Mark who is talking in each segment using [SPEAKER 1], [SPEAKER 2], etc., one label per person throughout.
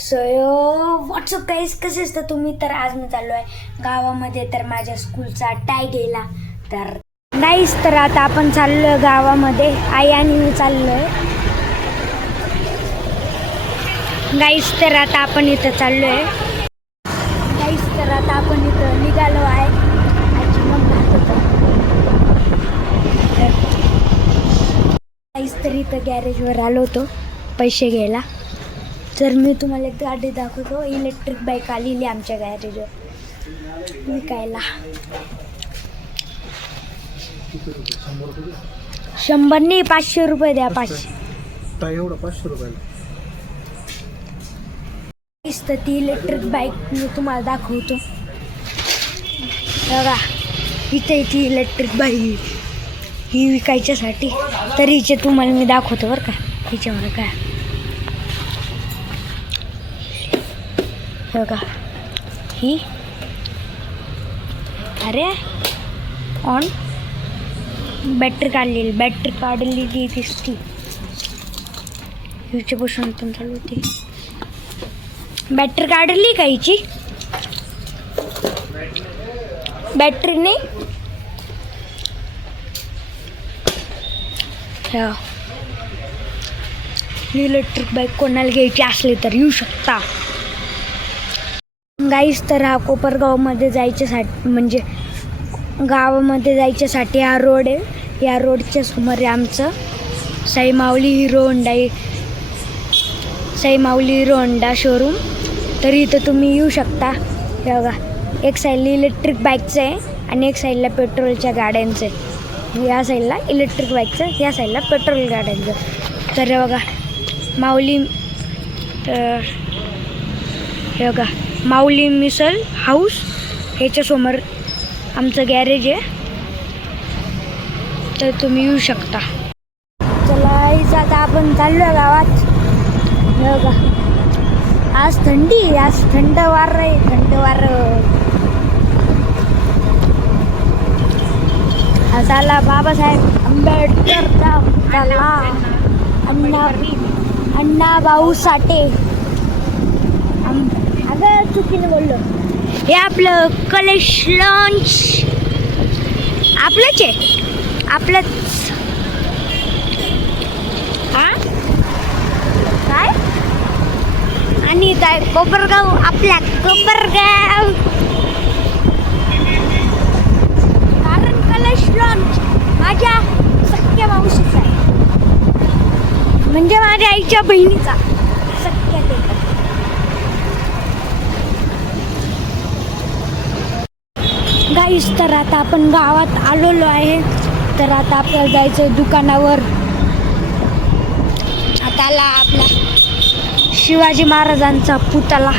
[SPEAKER 1] So WhatsApp काहीच कसे असतं तुम्ही? तर आज मी चाललो आहे गावामध्ये. तर माझ्या स्कूलचा टाय गेला तर नाहीच तर आता आपण चाललो गावामध्ये. आई आणि मी चाललो आहे नाहीच तर आता आपण इथं चाललो आहे नाहीच तर आता आपण इथं निघालो आहे. आजी मग होतं काहीच तरी इथं गॅरेजवर आलो होतो पैसे घ्यायला. तर मी तुम्हाला एक गाडी दाखवतो. इलेक्ट्रिक बाईक आलेली आमच्या गॅरेजवर विकायला. शंभर नाही पाचशे रुपये द्या पाचशे.
[SPEAKER 2] एवढं पाचशे
[SPEAKER 1] ती इलेक्ट्रिक बाईक मी तुम्हाला दाखवतो. बघा इथे ती इलेक्ट्रिक बाईक ही विकायच्यासाठी. तर हिचे तुम्हाला मी दाखवतो बरं का. हिच्यामध्ये काय? बघा. ही. अरे ऑन बॅटरी काढलेली बॅटरी काढलेली दिसती. हिच्यापासून पण चालू होती. बॅटरी काढली का हिची? बॅटरीने हा. इलेक्ट्रिक बाईक कोणाला घ्यायची असली तर येऊ शकता. गाईस तर हा कोपरगावमध्ये जायच्यासाठी म्हणजे गावामध्ये जायच्यासाठी हा रोड आहे. या रोडच्या समोर आमचं Sai Mauli Hero Honda Sai Mauli Hero Honda showroom तर इथं तुम्ही येऊ शकता. हे बघा एक साईडला इलेक्ट्रिक बाईकचं आहे आणि एक साईडला पेट्रोलच्या गाड्यांचं आहे. या साईडला इलेक्ट्रिक बाईकचं या साईडला पेट्रोल गाड्यांचं तर हे बघा माऊली हे बघा माऊली मिसल हाऊस. ह्याच्यासमोर आमचं गॅरेज आहे. तर तुम्ही येऊ शकता. चला आता आपण चाललो गावात. बघा. आज थंडी आज थंड वार आहे थंड वार. आज आला बाबासाहेब आंबेडकरचा झाला अण्णा अण्णा भाऊ साठे. चुकीने बोललो. हे आपलं कलेश लॉन्च आपलंच आहे. आपलंच. हा? काय? आणि काय? कोपरगाव आपल्या कोपरगाव. कारण कलश लॉन्च माझ्या सख्या मावशीचा आहे. म्हणजे माझ्या आईच्या बहिणीचा सख्या ते गाईस तर आता आपण गावात आलेलो आहे. तर आता आपल्याला जायचं दुकानावर. आता आला आपला शिवाजी महाराजांचा पुतळा.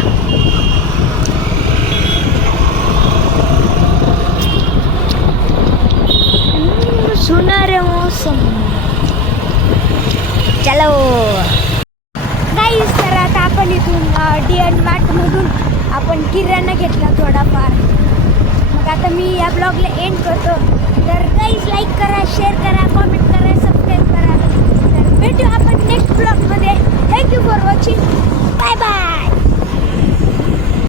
[SPEAKER 1] सुनारे मौसम. चलो. गाईस तर आता आपण इथून डी एन मार्टमधून आपण किराणा घेतला थोडाफार. आता मी या ब्लॉगला एंड करतो. तर काहीच लाईक करा शेअर करा कॉमेंट